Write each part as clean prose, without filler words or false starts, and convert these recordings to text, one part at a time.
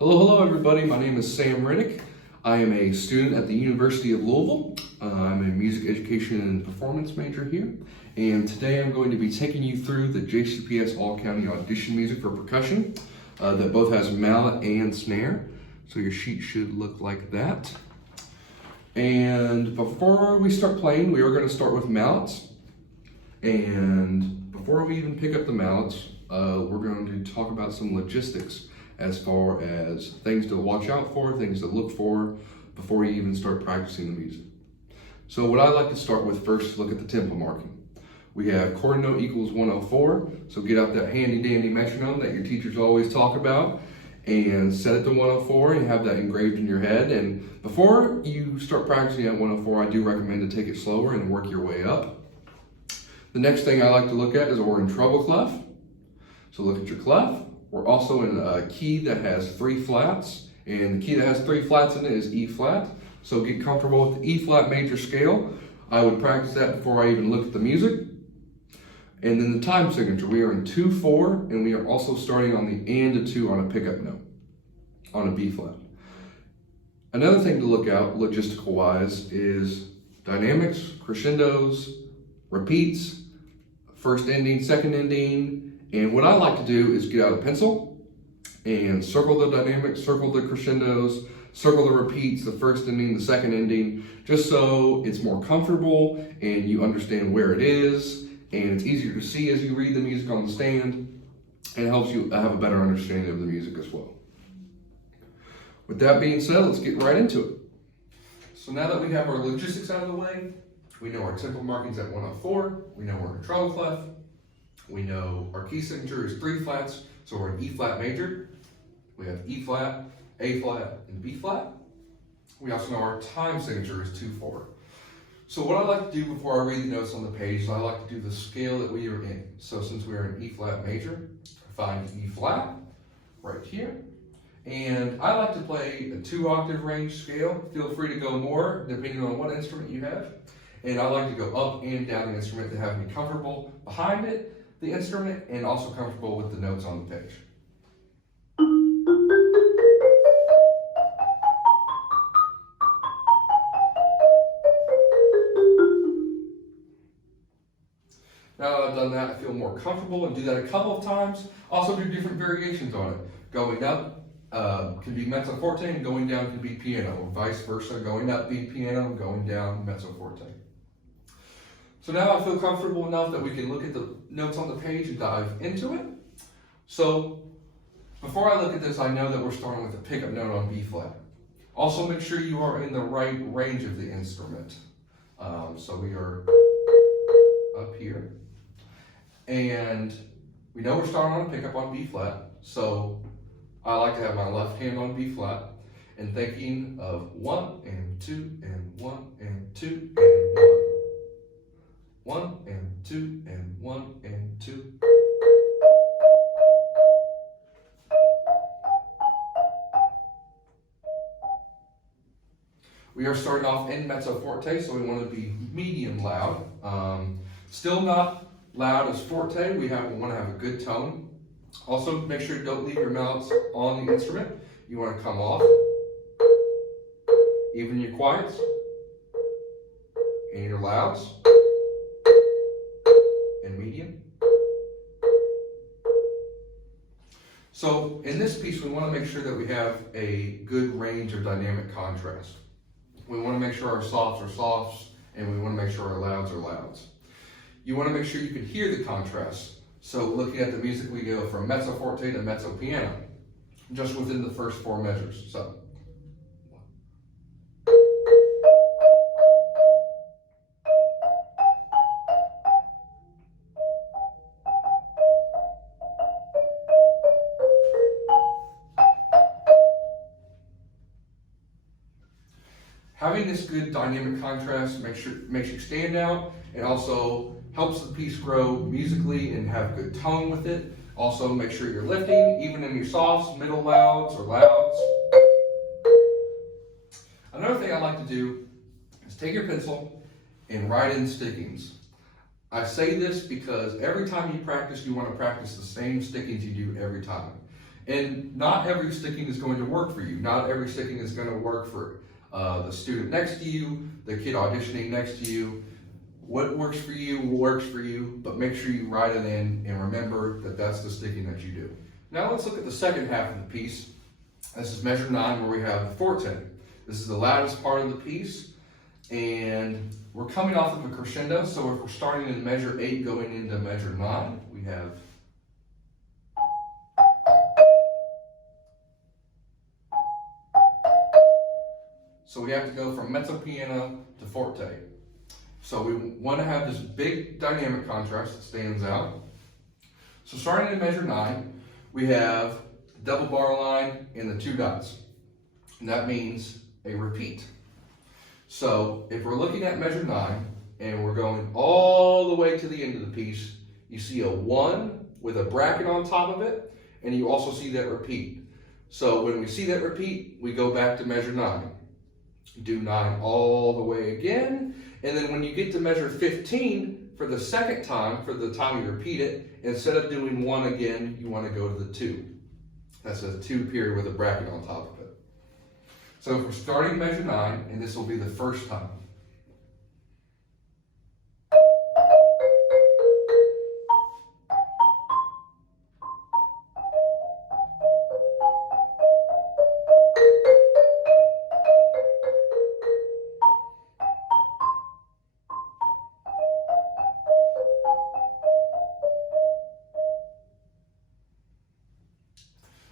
Hello everybody. My name is Sam Riddick. I am a student at the University of Louisville. I'm a music education and performance major here. And today I'm going to be taking you through the JCPS All-County audition music for percussion that both has mallet and snare. So your sheet should look like that. And before we start playing, we are going to start with mallets. And before we even pick up the mallets, we're going to talk about some logistics as far as things to watch out for, things to look for before you even start practicing the music. So what I like to start with first is look at the tempo marking. We have quarter note equals 104, so get out that handy dandy metronome that your teachers always talk about and set it to 104 and have that engraved in your head. And before you start practicing at 104, I do recommend to take it slower and work your way up. The next thing I like to look at is we're in treble clef. So look at your clef. We're also in a key that has 3 flats, and the key that has 3 flats in it is E flat. So get comfortable with the E flat major scale. I would practice that before I even look at the music. And then the time signature, we are in 2/4, and we are also starting on the and to 2 on a pickup note, on a B flat. Another thing to look out logistical wise is dynamics, crescendos, repeats, first ending, second ending. And what I like to do is get out a pencil and circle the dynamics, circle the crescendos, circle the repeats, the first ending, the second ending, just so it's more comfortable and you understand where it is, and it's easier to see as you read the music on the stand, and it helps you have a better understanding of the music as well. With that being said, let's get right into it. So now that we have our logistics out of the way, we know our tempo markings at 104, we know we're in treble clef, we know our key signature is 3 flats, so we're in E flat major. We have E flat, A flat, and B flat. We also know our time signature is 2/4. So what I like to do before I read the notes on the page is I like to do the scale that we are in. So since we are in E flat major, I find E flat right here. And I like to play a 2-octave range scale. Feel free to go more depending on what instrument you have. And I like to go up and down the instrument to have me comfortable behind it, the instrument, and also comfortable with the notes on the page. Now that I've done that, I feel more comfortable and do that a couple of times. Also do different variations on it. Going up can be mezzo forte and going down can be piano, or vice versa. Going up be piano, going down mezzo forte. So now I feel comfortable enough that we can look at the notes on the page and dive into it. So before I look at this, I know that we're starting with a pickup note on B flat. Also make sure you are in the right range of the instrument. So we are up here. And we know we're starting on a pickup on B flat. So I like to have my left hand on B flat and thinking of 1 and 2 and 1 and 2 and 1. 1 and 2 and 1 and 2. We are starting off in mezzo forte, so we want to be medium loud. Still not loud as forte. We want to have a good tone. Also, make sure you don't leave your mallets on the instrument. You want to come off. Even your quiets and your louds. Medium. So in this piece, we want to make sure that we have a good range of dynamic contrast. We want to make sure our softs are softs, and we want to make sure our louds are louds. You want to make sure you can hear the contrast. So looking at the music, we go from mezzo forte to mezzo piano, just within the first 4 measures. So. Having this good dynamic contrast makes you stand out, and also helps the piece grow musically and have good tone with it. Also make sure you're lifting, even in your softs, middle louds, or louds. Another thing I like to do is take your pencil and write in stickings. I say this because every time you practice, you want to practice the same stickings you do every time. And not every sticking is going to work for you. Not every sticking is going to work for the student next to you, the kid auditioning next to you. What works for you works for you, but make sure you write it in and remember that that's the sticking that you do. Now let's look at the second half of the piece. This is measure 9 where we have the forte. This is the loudest part of the piece, and we're coming off of a crescendo, so if we're starting in measure 8 going into measure 9, we have so we have to go from mezzo piano to forte. So we want to have this big dynamic contrast that stands out. So starting in measure 9, we have the double bar line and the 2 dots. And that means a repeat. So if we're looking at measure 9 and we're going all the way to the end of the piece, you see a 1 with a bracket on top of it, and you also see that repeat. So when we see that repeat, we go back to measure 9. Do 9 all the way again, and then when you get to measure 15, for the second time, for the time you repeat it, instead of doing 1 again, you want to go to the 2. That's a 2 period with a bracket on top of it. So if we're starting measure 9, and this will be the first time.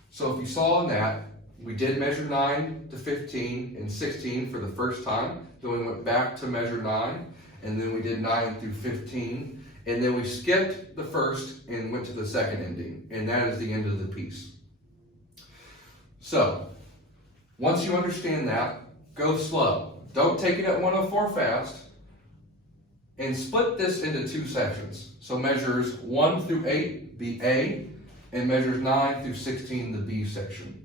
So if you saw in that, we did measure 9 to 15 and 16 for the first time. Then we went back to measure 9, and then we did 9 through 15. And then we skipped the first and went to the second ending. And that is the end of the piece. So, once you understand that, go slow. Don't take it at 104 fast. And split this into 2 sections. So measures 1 through 8, the A, and measures 9 through 16, the B section.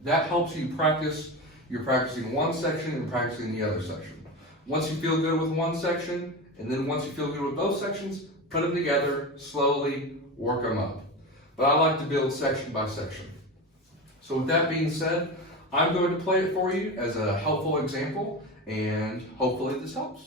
That helps you practice. You're practicing one section and practicing the other section. Once you feel good with one section, and then once you feel good with both sections, put them together, slowly work them up. But I like to build section by section. So with that being said, I'm going to play it for you as a helpful example, and hopefully this helps.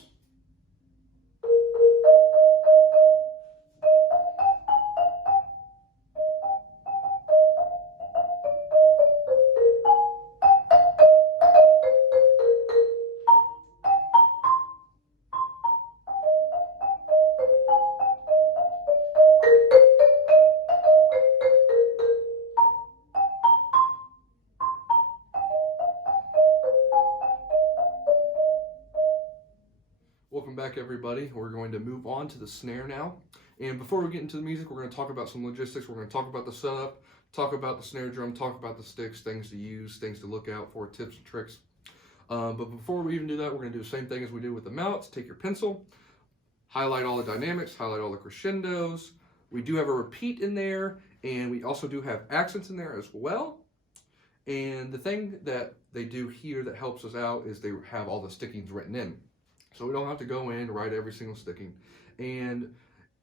Welcome back, everybody. We're going to move on to the snare now. And before we get into the music, we're going to talk about some logistics. We're going to talk about the setup, talk about the snare drum, talk about the sticks, things to use, things to look out for, tips and tricks. But before we even do that, we're going to do the same thing as we did with the mallets. Take your pencil, highlight all the dynamics, highlight all the crescendos. We do have a repeat in there, and we also do have accents in there as well. And the thing that they do here that helps us out is they have all the stickings written in. So we don't have to go in and write every single sticking. And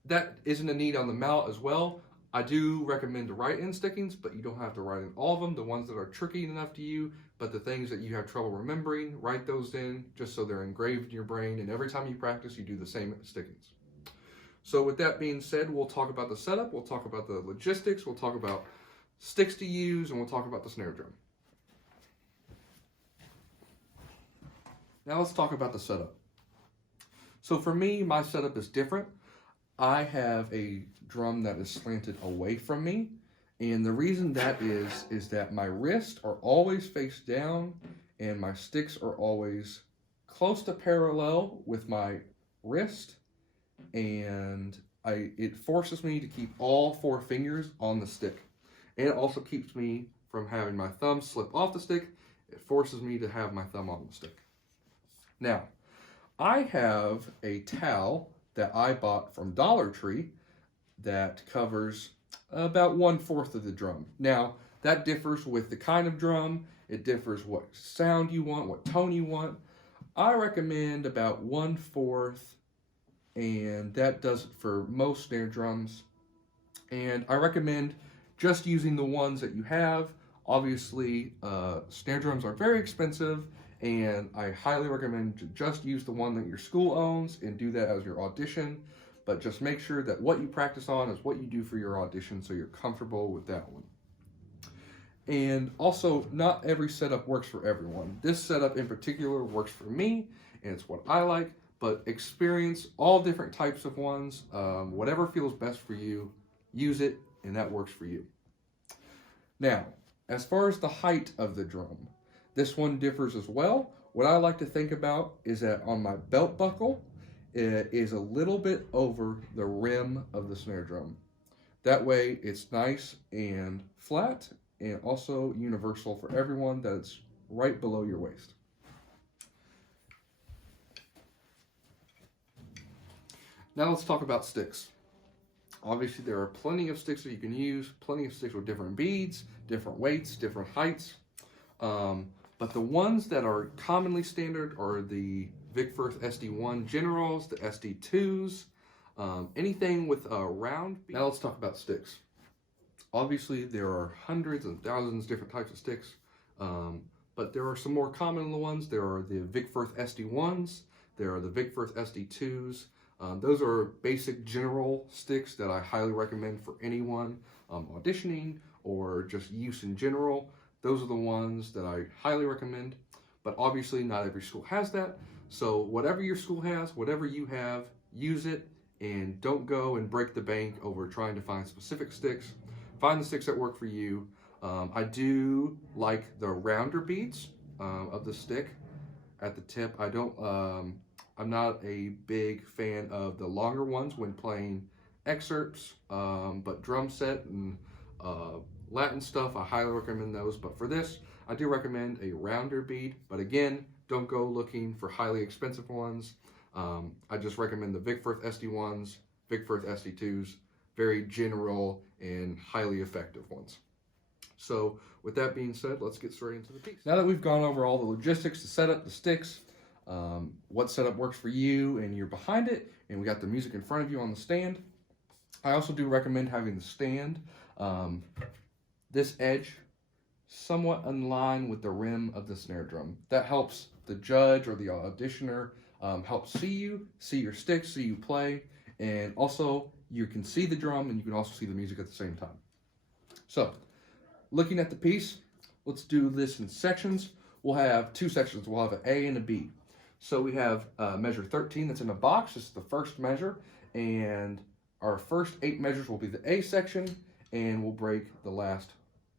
that isn't a need on the mallet as well. I do recommend to write in stickings, but you don't have to write in all of them. The ones that are tricky enough to you, but the things that you have trouble remembering, write those in just so they're engraved in your brain. And every time you practice, you do the same stickings. So with that being said, we'll talk about the setup, we'll talk about the logistics, we'll talk about sticks to use, and we'll talk about the snare drum. Now let's talk about the setup. So for me, my setup is different. I have a drum that is slanted away from me. And the reason that is that my wrists are always face down and my sticks are always close to parallel with my wrist. And it forces me to keep all 4 fingers on the stick. And it also keeps me from having my thumb slip off the stick. It forces me to have my thumb on the stick. Now, I have a towel that I bought from Dollar Tree that covers about 1/4 of the drum. Now, that differs with the kind of drum. It differs what sound you want, what tone you want. I recommend about 1/4, and that does it for most snare drums. And I recommend just using the ones that you have. Obviously, snare drums are very expensive, and I highly recommend to just use the one that your school owns and do that as your audition. But just make sure that what you practice on is what you do for your audition, so you're comfortable with that one. And also, not every setup works for everyone. This setup in particular works for me, and it's what I like, but experience all different types of ones. Whatever feels best for you, use it, and that works for you. Now, as far as the height of the drum, this one differs as well. What I like to think about is that on my belt buckle, it is a little bit over the rim of the snare drum. That way, it's nice and flat, and also universal for everyone, that it's right below your waist. Now let's talk about sticks. Obviously, there are plenty of sticks that you can use, plenty of sticks with different beads, different weights, different heights. But the ones that are commonly standard are the Vic Firth SD1 Generals, the SD2s, anything with a round bead. Now let's talk about sticks. Obviously, there are hundreds and thousands of different types of sticks, but there are some more common ones. There are the Vic Firth SD1s, there are the Vic Firth SD2s. Those are basic general sticks that I highly recommend for anyone auditioning or just use in general. Those are the ones that I highly recommend, but obviously not every school has that. So whatever your school has, whatever you have, use it, and don't go and break the bank over trying to find specific sticks. Find the sticks that work for you. I do like the rounder beads of the stick at the tip. I'm not a big fan of the longer ones when playing excerpts, but drum set and Latin stuff, I highly recommend those. But for this, I do recommend a rounder bead. But again, don't go looking for highly expensive ones. I just recommend the Vic Firth SD1s, Vic Firth SD2s, very general and highly effective ones. So with that being said, let's get straight into the piece. Now that we've gone over all the logistics, the setup, the sticks, what setup works for you, and you're behind it, and we got the music in front of you on the stand, I also do recommend having the stand, this edge, somewhat in line with the rim of the snare drum. That helps the judge or the auditioner help see your sticks, see you play, and also you can see the drum and you can also see the music at the same time. So, looking at the piece, let's do this in sections. We'll have two sections. We'll have an A and a B. So we have measure 13 that's in a box. This is the first measure, and our first 8 measures will be the A section, and we'll break the last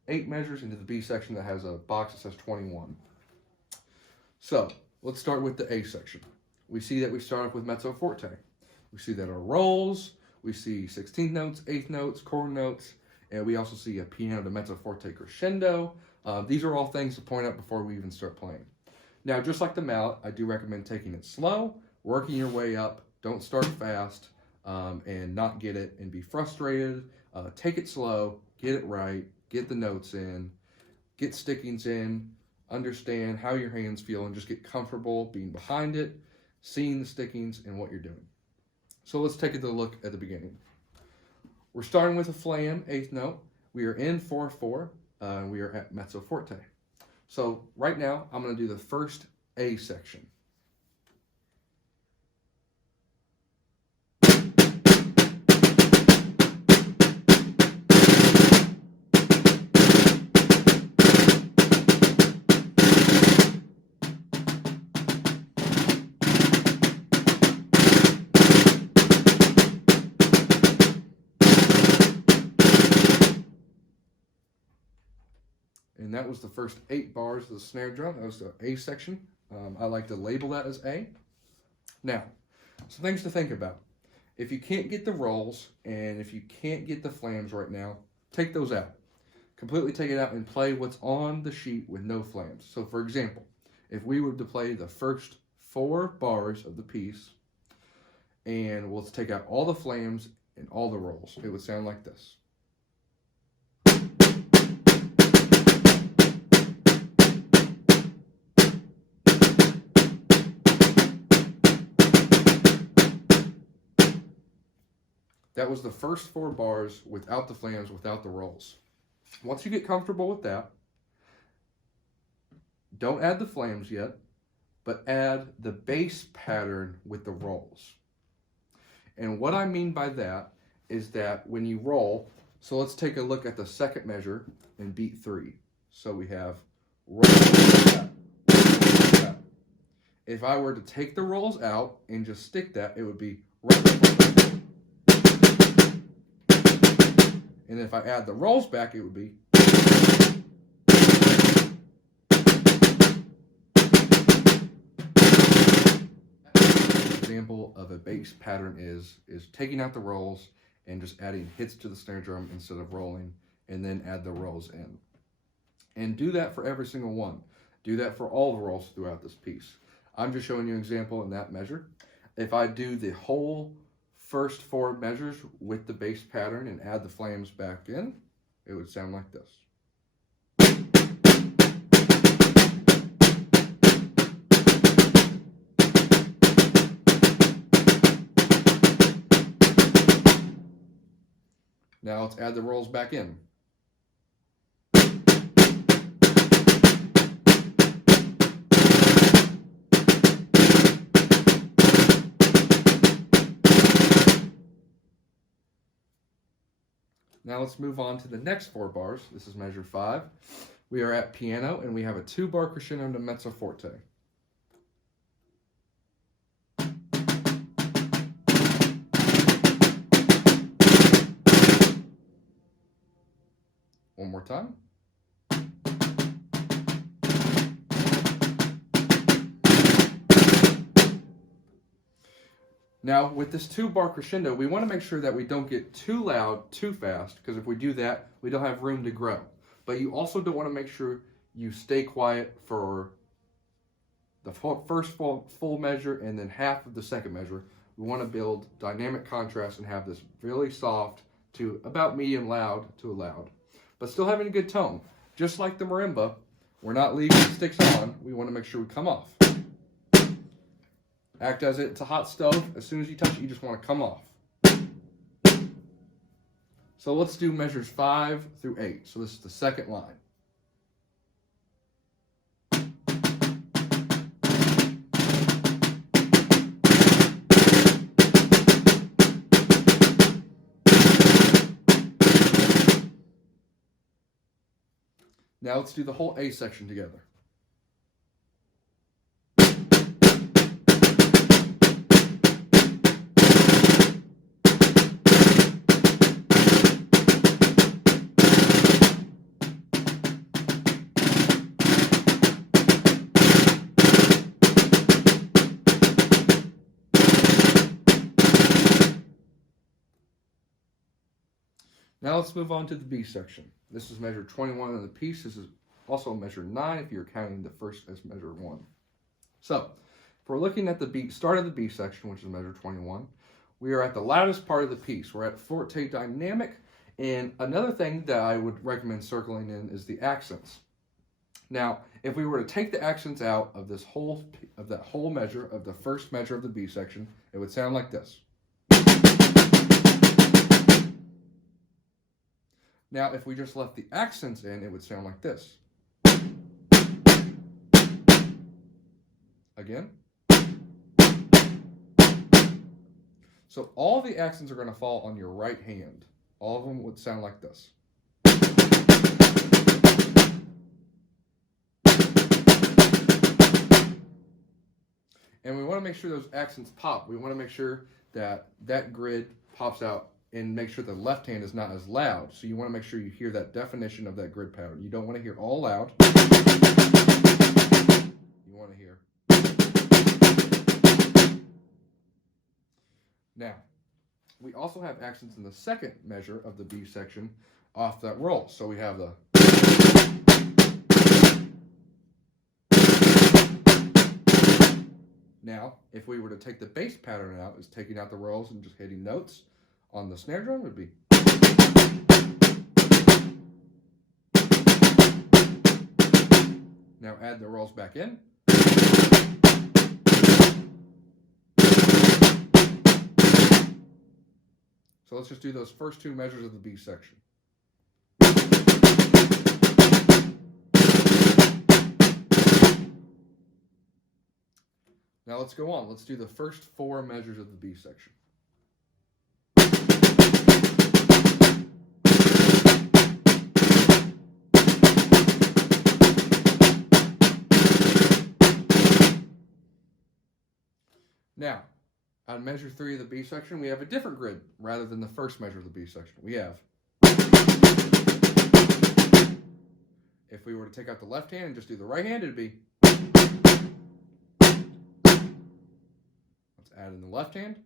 8 measures into the B section that has a box that says 21. So let's start with the A section. We see that we start off with mezzo forte. We see that our rolls, we see 16th notes, 8th notes, chord notes, and we also see a piano to mezzo forte crescendo. These are all things to point out before we even start playing. Now, just like the mallet, I do recommend taking it slow, working your way up. Don't start fast and not get it and be frustrated. Take it slow, get it right, get the notes in, get stickings in, understand how your hands feel, and just get comfortable being behind it, seeing the stickings and what you're doing. So let's take a look at the beginning. We're starting with a flam, 8th note. We are in 4/4. We are at mezzo forte. So right now, I'm going to do the first A section. And that was the first 8 bars of the snare drum. That was the A section. I like to label that as A. Now, some things to think about. If you can't get the rolls and if you can't get the flams right now, take those out. Completely take it out and play what's on the sheet with no flams. So for example, if we were to play the first 4 bars of the piece and we'll take out all the flams and all the rolls, it would sound like this. That was the first 4 bars without the flams, without the rolls. Once you get comfortable with that, don't add the flames yet, but add the bass pattern with the rolls. And what I mean by that is that when you roll, so let's take a look at the second measure in beat 3. So we have roll, tap, tap. If I were to take the rolls out and just stick that, it would be right. And if I add the rolls back, it would be. Example of a bass pattern is taking out the rolls and just adding hits to the snare drum instead of rolling, and then add the rolls in. And do that for every single one. Do that for all the rolls throughout this piece. I'm just showing you an example in that measure. If I do the whole first 4 measures with the bass pattern and add the flames back in, it would sound like this. Now let's add the rolls back in. Now let's move on to the next 4 bars. This is measure 5. We are at piano and we have a 2-bar crescendo to mezzo forte. One more time. Now, with this 2-bar crescendo, we want to make sure that we don't get too loud too fast, because if we do that, we don't have room to grow. But you also don't want to make sure you stay quiet for the first full measure and then half of the second measure. We want to build dynamic contrast and have this really soft to about medium loud to a loud, but still having a good tone. Just like the marimba, we're not leaving the sticks on. We want to make sure we come off. Act as it's a hot stove. As soon as you touch it, you just want to come off. So let's do measures 5 through 8. So this is the second line. Now let's do the whole A section together. Now let's move on to the B section. This is measure 21 of the piece. This is also measure 9 if you're counting the first as measure 1. So, if we're looking at the start of the B section, which is measure 21, we are at the loudest part of the piece. We're at forte dynamic, and another thing that I would recommend circling in is the accents. Now, if we were to take the accents out of that whole measure, of the first measure of the B section, it would sound like this. Now, if we just left the accents in, it would sound like this. Again. So all the accents are going to fall on your right hand. All of them would sound like this. And we want to make sure those accents pop. We want to make sure that that grid pops out and make sure the left hand is not as loud. So you want to make sure you hear that definition of that grid pattern. You don't want to hear all loud. You want to hear. Now, we also have accents in the second measure of the B section off that roll. So we have the. Now, if we were to take the bass pattern out, is taking out the rolls and just hitting notes on the snare drum would be. Now add the rolls back in. So let's just do those first 2 measures of the B section. Now let's go on. Let's do the first 4 measures of the B section. Now, on measure 3 of the B section, we have a different grid rather than the first measure of the B section. We have, if we were to take out the left hand and just do the right hand, it'd be, let's add in the left hand.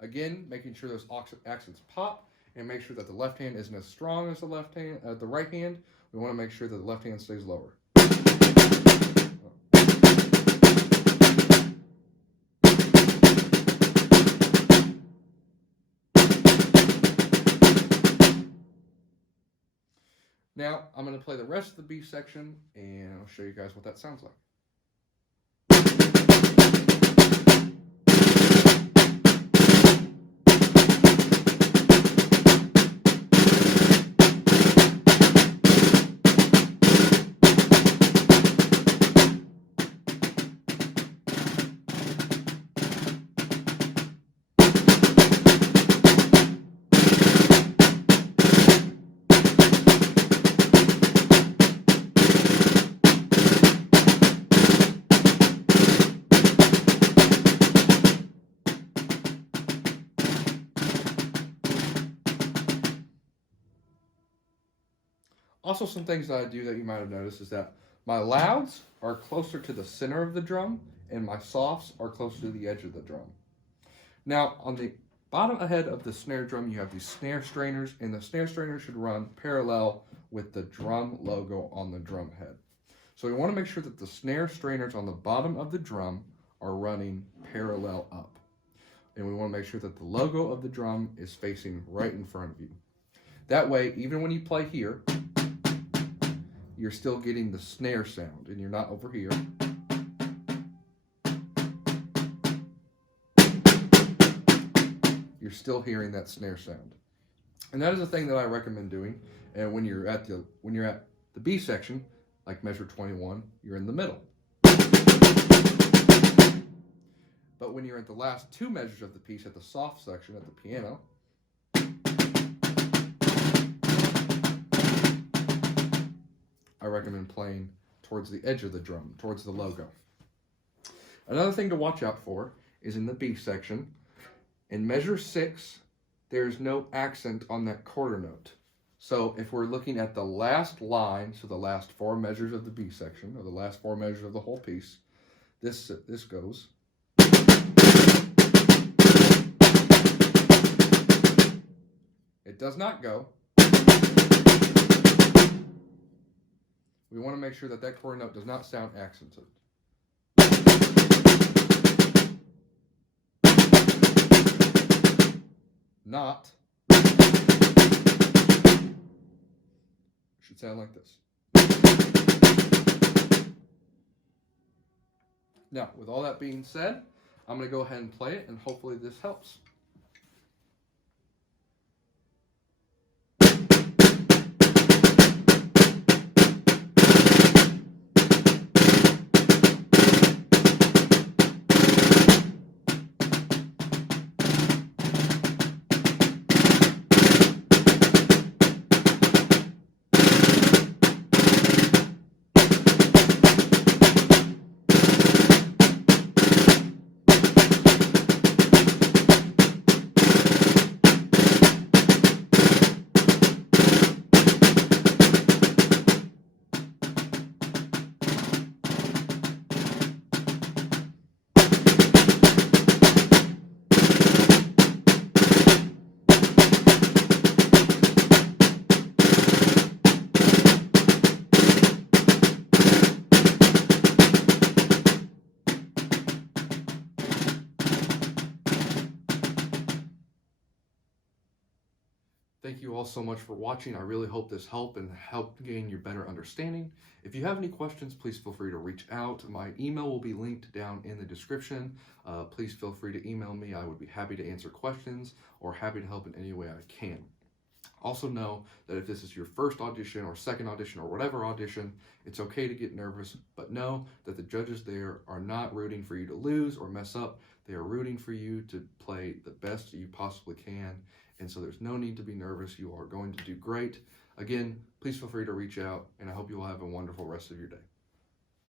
Again, making sure those accents pop, and make sure that the left hand isn't as strong as the right hand. We want to make sure that the left hand stays lower. Now, I'm going to play the rest of the B section, and I'll show you guys what that sounds like. Also, some things that I do that you might have noticed is that my louds are closer to the center of the drum and my softs are closer to the edge of the drum. Now, on the bottom ahead of the snare drum, you have these snare strainers, and the snare strainers should run parallel with the drum logo on the drum head. So we want to make sure that the snare strainers on the bottom of the drum are running parallel up. And we want to make sure that the logo of the drum is facing right in front of you. That way, even when you play here, you're still getting the snare sound, and you're not over here. You're still hearing that snare sound. And that is a thing that I recommend doing. And when you're at the B section, like measure 21, you're in the middle. But when you're at the last 2 measures of the piece at the soft section at the piano, I recommend playing towards the edge of the drum, towards the logo. Another thing to watch out for is in the B section. In measure 6, there's no accent on that quarter note. So if we're looking at the last line, so the last 4 measures of the B section, or the last 4 measures of the whole piece, this goes. It does not go. We want to make sure that that quarter note does not sound accented. Not. Should sound like this. Now, with all that being said, I'm going to go ahead and play it, and hopefully this helps. Thank you all so much for watching. I really hope this helped and helped gain your better understanding. If you have any questions, please feel free to reach out. My email will be linked down in the description. Please feel free to email me. I would be happy to answer questions or happy to help in any way I can. Also know that if this is your first audition or second audition or whatever audition, it's okay to get nervous, but know that the judges there are not rooting for you to lose or mess up. They are rooting for you to play the best you possibly can, and so there's no need to be nervous. You are going to do great. Again, please feel free to reach out, and I hope you will have a wonderful rest of your day.